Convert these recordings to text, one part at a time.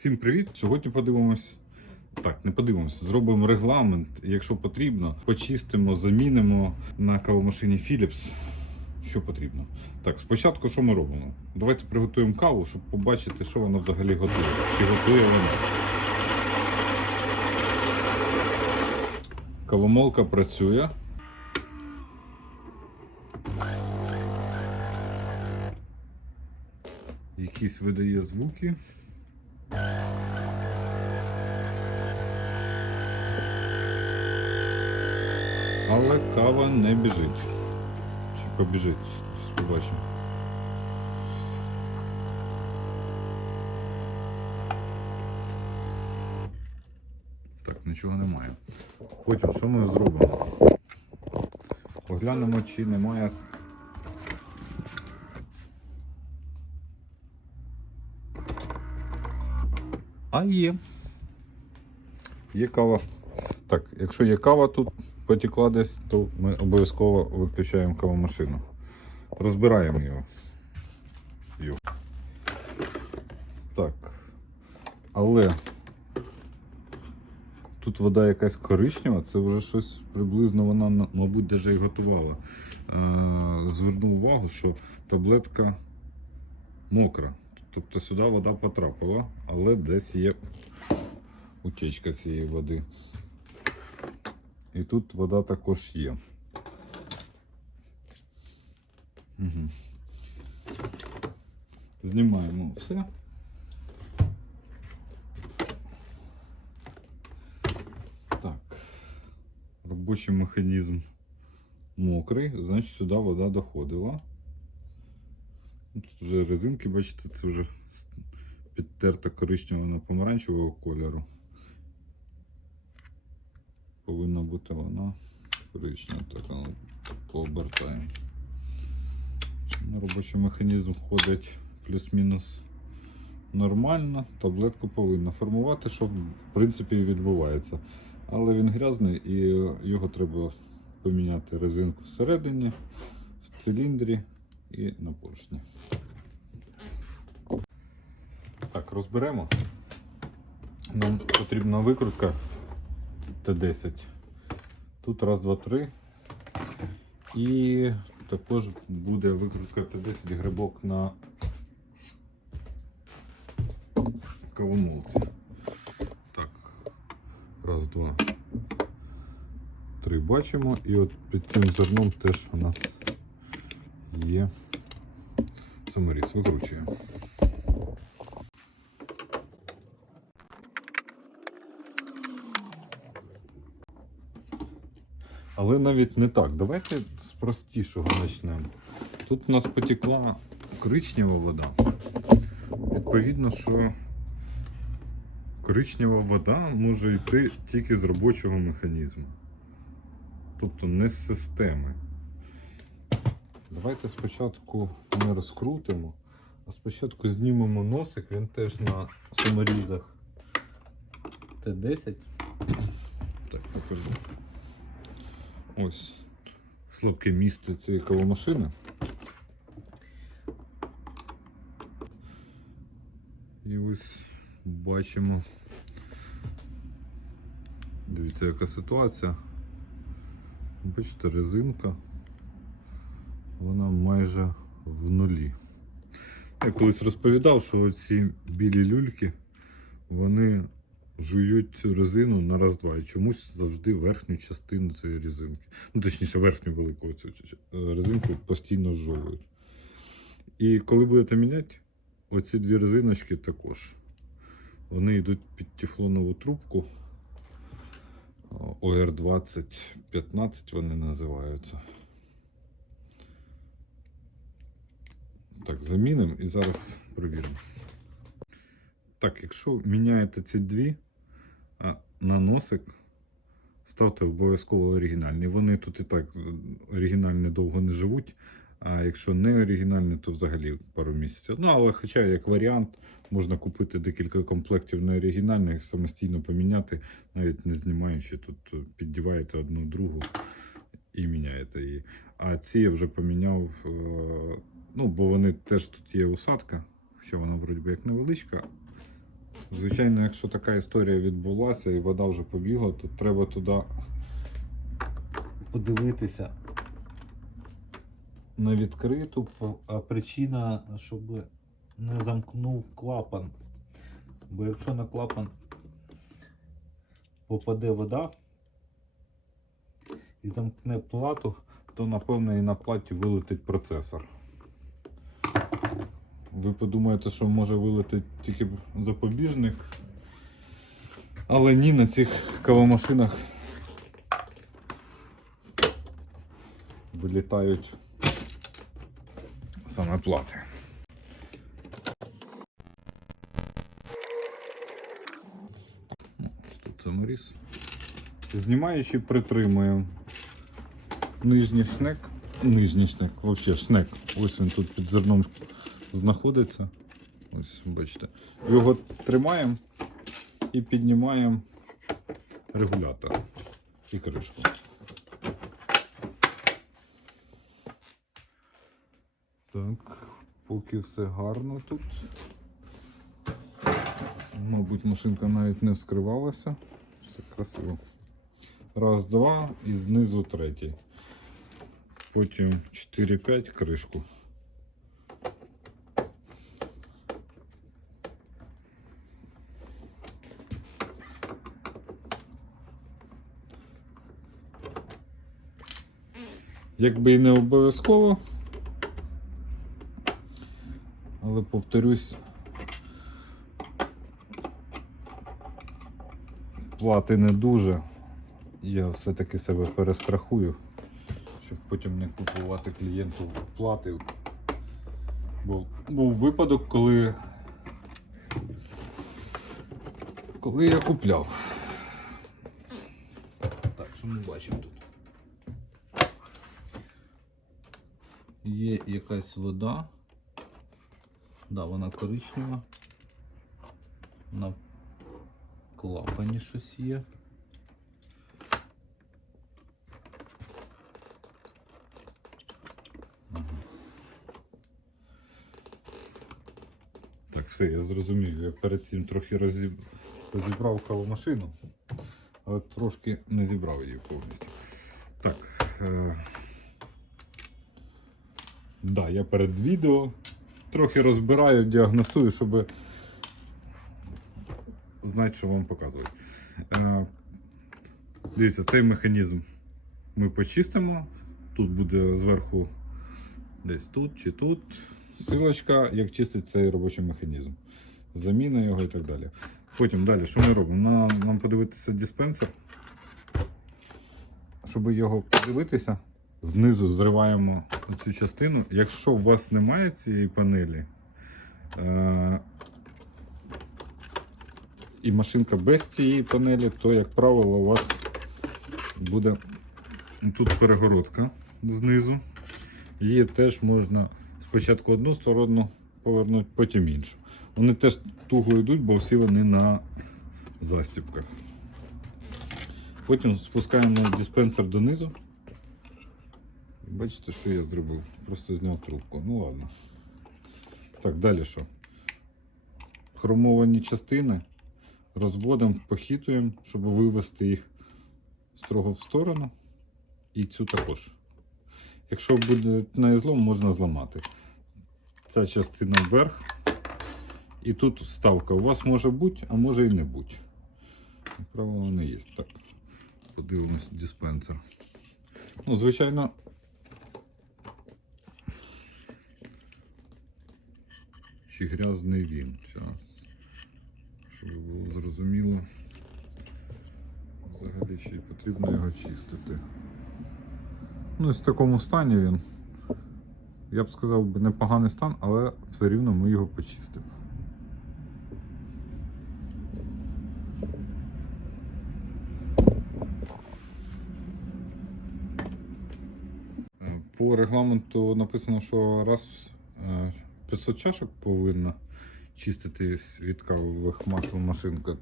Всім привіт! Сьогодні подивимось. Так, не подивимось, зробимо регламент. Якщо потрібно, почистимо, замінимо на кавомашині Philips. Що потрібно. Так, спочатку що ми робимо? Давайте приготуємо каву, щоб побачити, що вона взагалі готує. Чи готує вона. Кавомолка працює. Якісь видає звуки. Але кава не біжить. Чи побіжить? Побачимо. Так, нічого немає. Потім що ми зробимо? Поглянемо, чи немає. А є. Є кава. Так, якщо є кава тут потекла десь, то ми обов'язково виключаємо кавомашину. Розбираємо його. Йо. Так. Але тут вода якась коричнева, це вже щось приблизно вона, на- мабуть, даже і готувала. Е, Звернув увагу, що таблетка мокра. Тобто сюди вода потрапила, але десь є утічка цієї води. І тут вода також є. Угу. Знімаємо все. Так. Робочий механізм мокрий, значить сюди вода доходила. Ну, Тут вже резинки, бачите, це вже підтерта коричнева на помаранчевого кольору. Повинна бути вона коричнева, так а ну, пообертаємо. Робочий механізм ходить плюс-мінус нормально. Таблетку повинна формувати, що в принципі відбувається. Але він грязний і його треба поміняти резинку всередині, в циліндрі і на поршні. Так, розберемо. Нам потрібна викрутка Т10. Тут раз, два, три. І також буде викрутка Т10 грибок на кавомолці. Так, раз, два, три бачимо. І от під цим зерном теж у нас є саморіз. Викручуємо. Але навіть не так. Давайте з простішого почнемо. Тут у нас потекла коричнева вода. Відповідно, що коричнева вода може йти тільки з робочого механізму. Тобто не з системи. Давайте спочатку не розкрутимо, а спочатку знімемо носик, він теж на саморізах Т10. Так, покажу. Ось слабке місце цієї кавомашини. І ось бачимо. Дивіться, яка ситуація. Бачите, резинка. Вона майже в нулі. Я колись розповідав, що ці білі люльки, вони жують цю резину на раз-два і чомусь завжди верхню частину цієї резинки. Ну, точніше, верхню велику цю цю резинку постійно жовують. І коли будете міняти, оці дві резиночки також. Вони йдуть під тефлонову трубку. ОР 2015 вони називаються. Так, замінимо і зараз перевіримо. Так, якщо міняєте ці дві на носик, ставте обов'язково оригінальні. Вони тут і так е, оригінальні довго не живуть. А якщо не оригінальні, то взагалі пару місяців. Ну, але хоча як варіант, можна купити декілька комплектів неоригінальних, самостійно поміняти, навіть не знімаючи. Тут е, піддіваєте одну другу і міняєте її. А ці я вже поміняв. Ну, бо вони теж тут є усадка, хоча вона вроді як невеличка, Звичайно, якщо така історія відбулася і вода вже побігла, то треба туди подивитися на відкриту, а причина, щоб не замкнув клапан. Бо якщо на клапан попаде вода і замкне плату, то напевно і на платі вилетить процесор. Ви подумаєте, що може вилетить тільки запобіжник. Але ні, на цих кавомашинах вилітають саме плати. Тут саморіз. Знімаючи, притримуємо нижній шнек. Нижній шнек, взагалі шнек. Ось він тут під зерном знаходиться. Ось, бачите. Його тримаємо і піднімаємо регулятор і кришку. Так, поки все гарно тут. Мабуть, машинка навіть не скривалася. Все красиво. Раз, два і знизу третій. Потім 4-5 кришку. Якби і не обов'язково. Але повторюсь, плати не дуже. Я все-таки себе перестрахую, щоб потім не купувати клієнту плати. Бо був випадок, коли, коли я купляв. Так, що ми бачимо тут? Є якась вода. Да, вона коричнева. На клапані щось є. Так, все, я зрозумів. Я перед цим трохи розіб... розібрав кавомашину, але трошки не зібрав її повністю. Так. Е... Да, я перед відео трохи розбираю, діагностую, щоб знати, що вам показувати. Е, дивіться, цей механізм ми почистимо. Тут буде зверху десь тут чи тут силочка, як чистить цей робочий механізм. Заміна його і так далі. Потім далі, що ми робимо? Нам, нам подивитися диспенсер. Щоб його подивитися, знизу зриваємо цю частину. Якщо у вас немає цієї панелі, е- і машинка без цієї панелі, то, як правило, у вас буде тут перегородка знизу. Її теж можна спочатку одну сторону повернути, потім іншу. Вони теж туго йдуть, бо всі вони на застібках. Потім спускаємо диспенсер донизу. Бачите, що я зробив? Просто зняв трубку. Ну ладно. Так, далі що? Хромовані частини розводимо, похитуємо, щоб вивести їх строго в сторону. І цю також. Якщо буде на злом, можна зламати. Ця частина вверх. І тут вставка. У вас може бути, а може і не бути. Правило, не є. Так. Подивимось диспенсер. Ну, звичайно. Чи грязний він. Зараз. Щоб було зрозуміло. Взагалі чи потрібно його чистити. Ну, ось в такому стані він. Я б сказав би непоганий стан, але все рівно ми його почистимо. По регламенту написано, що раз 500 чашок повинна чиститись від кавових масел машинка.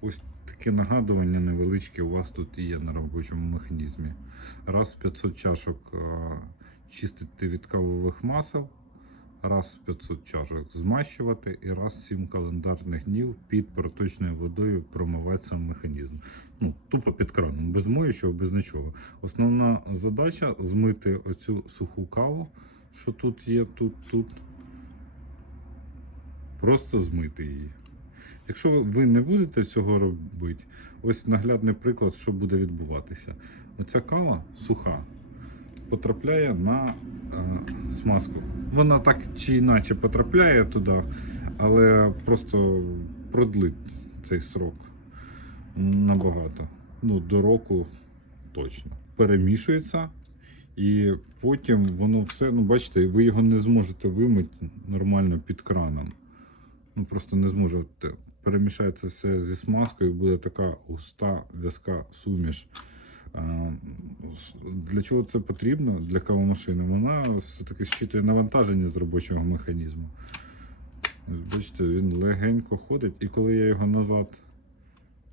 Ось таке нагадування невеличке у вас тут є на робочому механізмі. Раз в 500 чашок чистити від кавових масел, раз в 500 чашок змащувати і раз 7 календарних днів під проточною водою промивати сам механізм. Ну, тупо під краном, без моючого, без нічого. Основна задача змити оцю суху каву, що тут є, тут, тут. Просто змити її. Якщо ви не будете цього робити, ось наглядний приклад, що буде відбуватися. Оця кава суха потрапляє на е, смазку. Вона так чи іначе потрапляє туди, але просто продлить цей срок набагато. Ну, до року точно. Перемішується, і потім воно все, ну бачите, ви його не зможете вимити нормально під краном. Ну просто не зможете. Перемішається все зі смазкою, буде така густа в'язка суміш. Для чого це потрібно для кавомашини? Вона все-таки щитує навантаження з робочого механізму. Бачите, він легенько ходить, і коли я його назад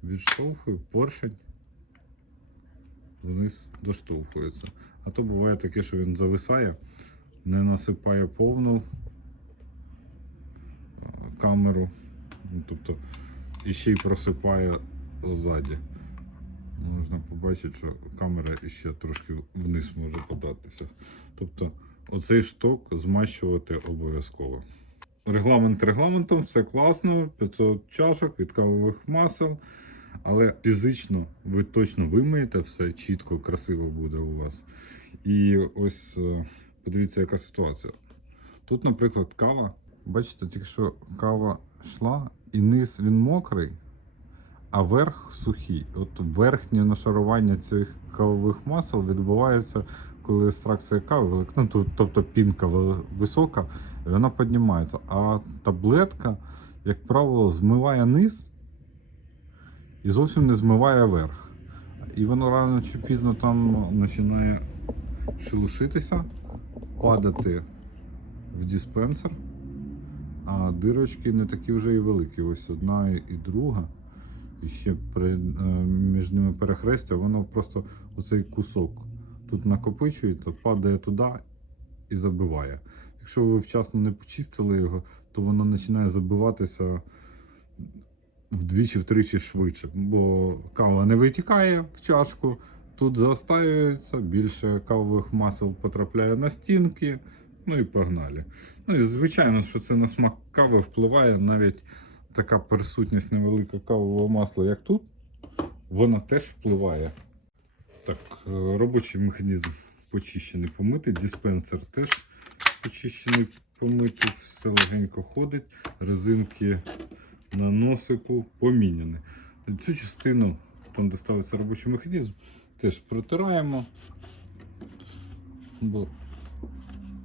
відштовхую, поршень вниз доштовхується. А то буває таке, що він зависає, не насипає повну камеру, ну, тобто і ще й просипає ззаді. Можна побачити, що камера ще трошки вниз може податися. Тобто, оцей шток змащувати обов'язково. Регламент регламентом, все класно, 500 чашок від кавових масел. Але фізично ви точно вимиєте все чітко, красиво буде у вас. І ось е, подивіться, яка ситуація. Тут, наприклад, кава. Бачите, тільки що кава йшла, і низ він мокрий, а верх сухий. От верхнє нашарування цих кавових масел відбувається, коли екстракція кави велика, ну, тобто пінка висока, і вона піднімається. А таблетка, як правило, змиває низ і зовсім не змиває верх. І воно рано чи пізно там починає шелушитися, падати в диспенсер. А дирочки не такі вже і великі. Ось одна і друга. І ще при, е, між ними перехрестя, воно просто оцей кусок тут накопичується, падає туди і забиває. Якщо ви вчасно не почистили його, то воно починає забиватися вдвічі-втричі швидше, бо кава не витікає в чашку, тут застаюється, більше кавових масел потрапляє на стінки, ну і погнали. Ну і звичайно, що це на смак кави впливає навіть така присутність невелика кавового масла, як тут, вона теж впливає. Так, е, робочий механізм почищений, помитий, диспенсер теж почищений, помитий, все легенько ходить, резинки на носику поміняні. Цю частину, там де ставиться робочий механізм, теж протираємо,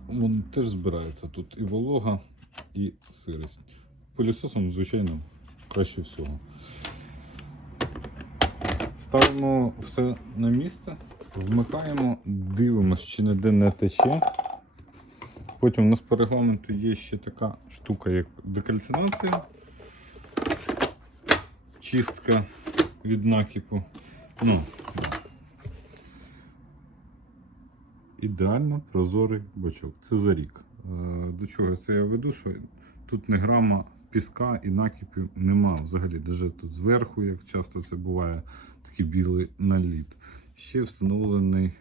він теж збирається тут і волога, і сирость. Пилісосом, звичайно, краще всього. Ставимо все на місце, вмикаємо, дивимося, чи ніде не тече. Потім у нас по регламенту є ще така штука, як декальцинація, чистка від накипу. Ну, да. Ідеально прозорий бачок. Це за рік. Е, До чого це я веду? Що тут не грама піска і накипів нема взагалі. Даже тут зверху, як часто це буває, такий білий наліт. Ще встановлений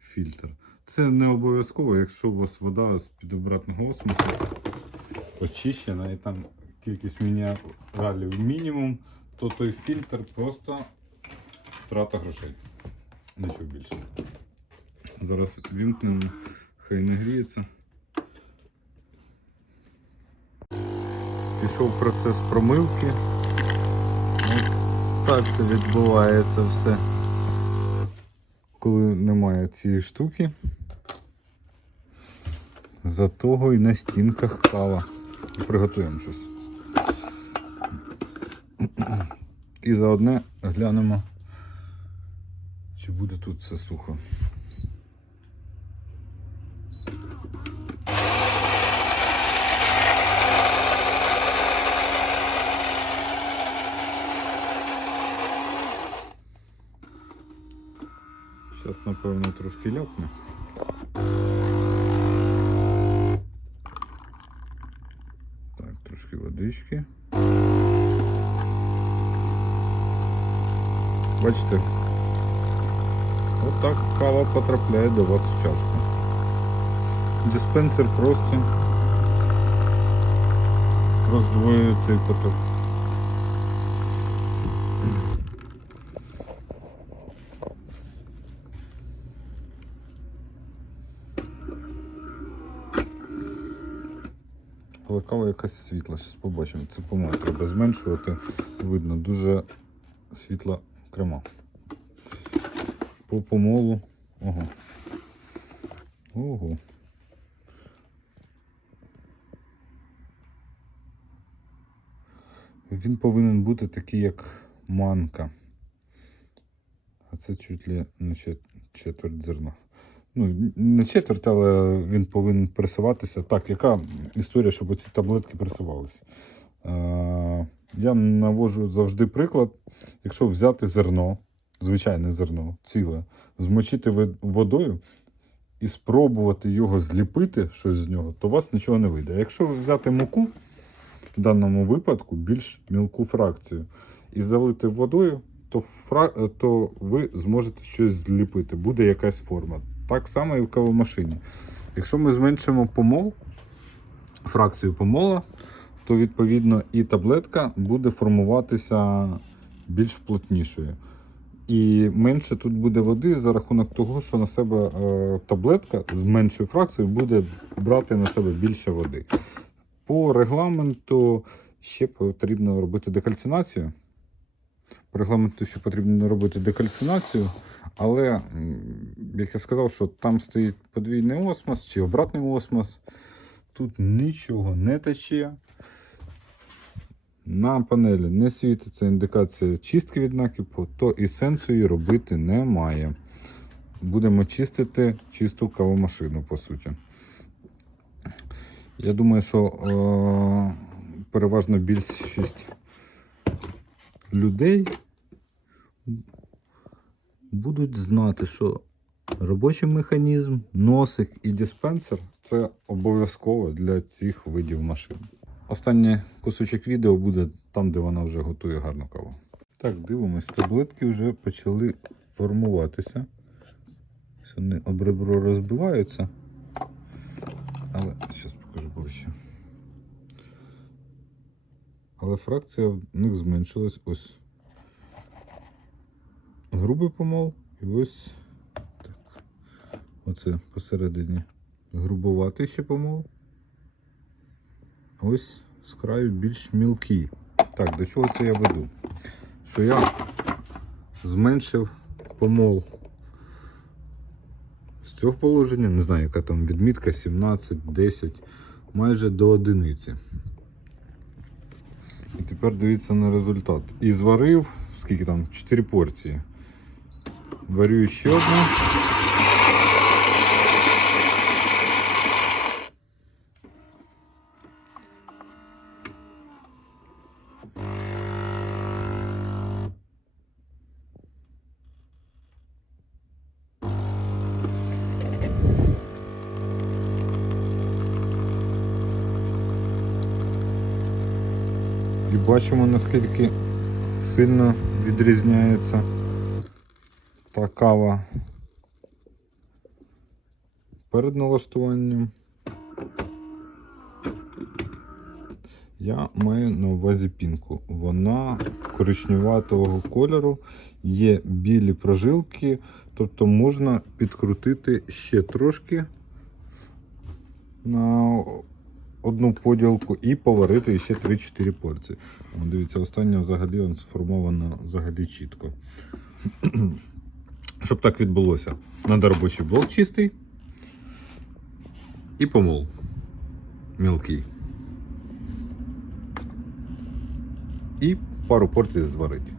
фільтр. Це не обов'язково, якщо у вас вода з під обратного осмосу очищена і там кількість мінералів мінімум, то той фільтр просто втрата грошей. Нічого більше. Зараз вімкнемо, хай не гріється. Пішов процес промивки. От так це відбувається все. Коли немає цієї штуки. За того і на стінках кава. Приготуємо щось. І заодне глянемо, чи буде тут все сухо. Зараз, напевно, трошки ляпне. Так, трошки водички. Бачите, отак кава потрапляє до вас в чашку. Диспенсер просто роздвоює цей поток. Кава якась світла, зараз побачимо. Це помилка, треба зменшувати. Видно, дуже світла крема. По помолу. Ого. Ого. Він повинен бути такий, як манка. А це чуть ли не чет- четверть зерна. Ну, не четверть, але він повинен пресуватися. Так, яка історія, щоб ці таблетки пресувалися? Е, я навожу завжди приклад. Якщо взяти зерно, звичайне зерно, ціле, змочити водою і спробувати його зліпити, щось з нього, то у вас нічого не вийде. Якщо взяти муку, в даному випадку більш мілку фракцію, і залити водою, то, фра... то ви зможете щось зліпити, буде якась форма. Так само і в кавомашині. Якщо ми зменшимо помол, фракцію помола, то відповідно і таблетка буде формуватися більш плотнішою. І менше тут буде води за рахунок того, що на себе е, таблетка з меншою фракцією буде брати на себе більше води. По регламенту ще потрібно робити декальцинацію. По регламенту ще потрібно робити декальцинацію, але, як я сказав, що там стоїть подвійний осмос чи обратний осмос, тут нічого не тече. На панелі не світиться індикація чистки від накипу, то і сенсу її робити немає. Будемо чистити чисту кавомашину, по суті. Я думаю, що е, переважно більшість людей будуть знати, що робочий механізм, носик і диспенсер це обов'язково для цих видів машин. Останній кусочок відео буде там, де вона вже готує гарну каву. Так, дивимось, таблетки вже почали формуватися. Вони об ребро розбиваються. Але зараз покажу ближче. Але фракція в них зменшилась ось. Грубий помол і ось так. Оце посередині. Грубоватий ще помол. Ось з краю більш мілкий. Так, до чого це я веду? Що я зменшив помол з цього положення, не знаю, яка там відмітка, 17, 10, майже до одиниці. Тепер дивіться на результат. І зварив, скільки там, 4 порції. Варю ще одну. Бачимо, наскільки сильно відрізняється та кава перед налаштуванням. Я маю на увазі пінку. Вона коричневатого кольору, є білі прожилки, тобто можна підкрутити ще трошки на одну поділку і поварити ще 3-4 порції. О, дивіться, остання взагалі он сформована взагалі чітко. Щоб так відбулося, треба робочий блок чистий і помол мілкий. І пару порцій зварити.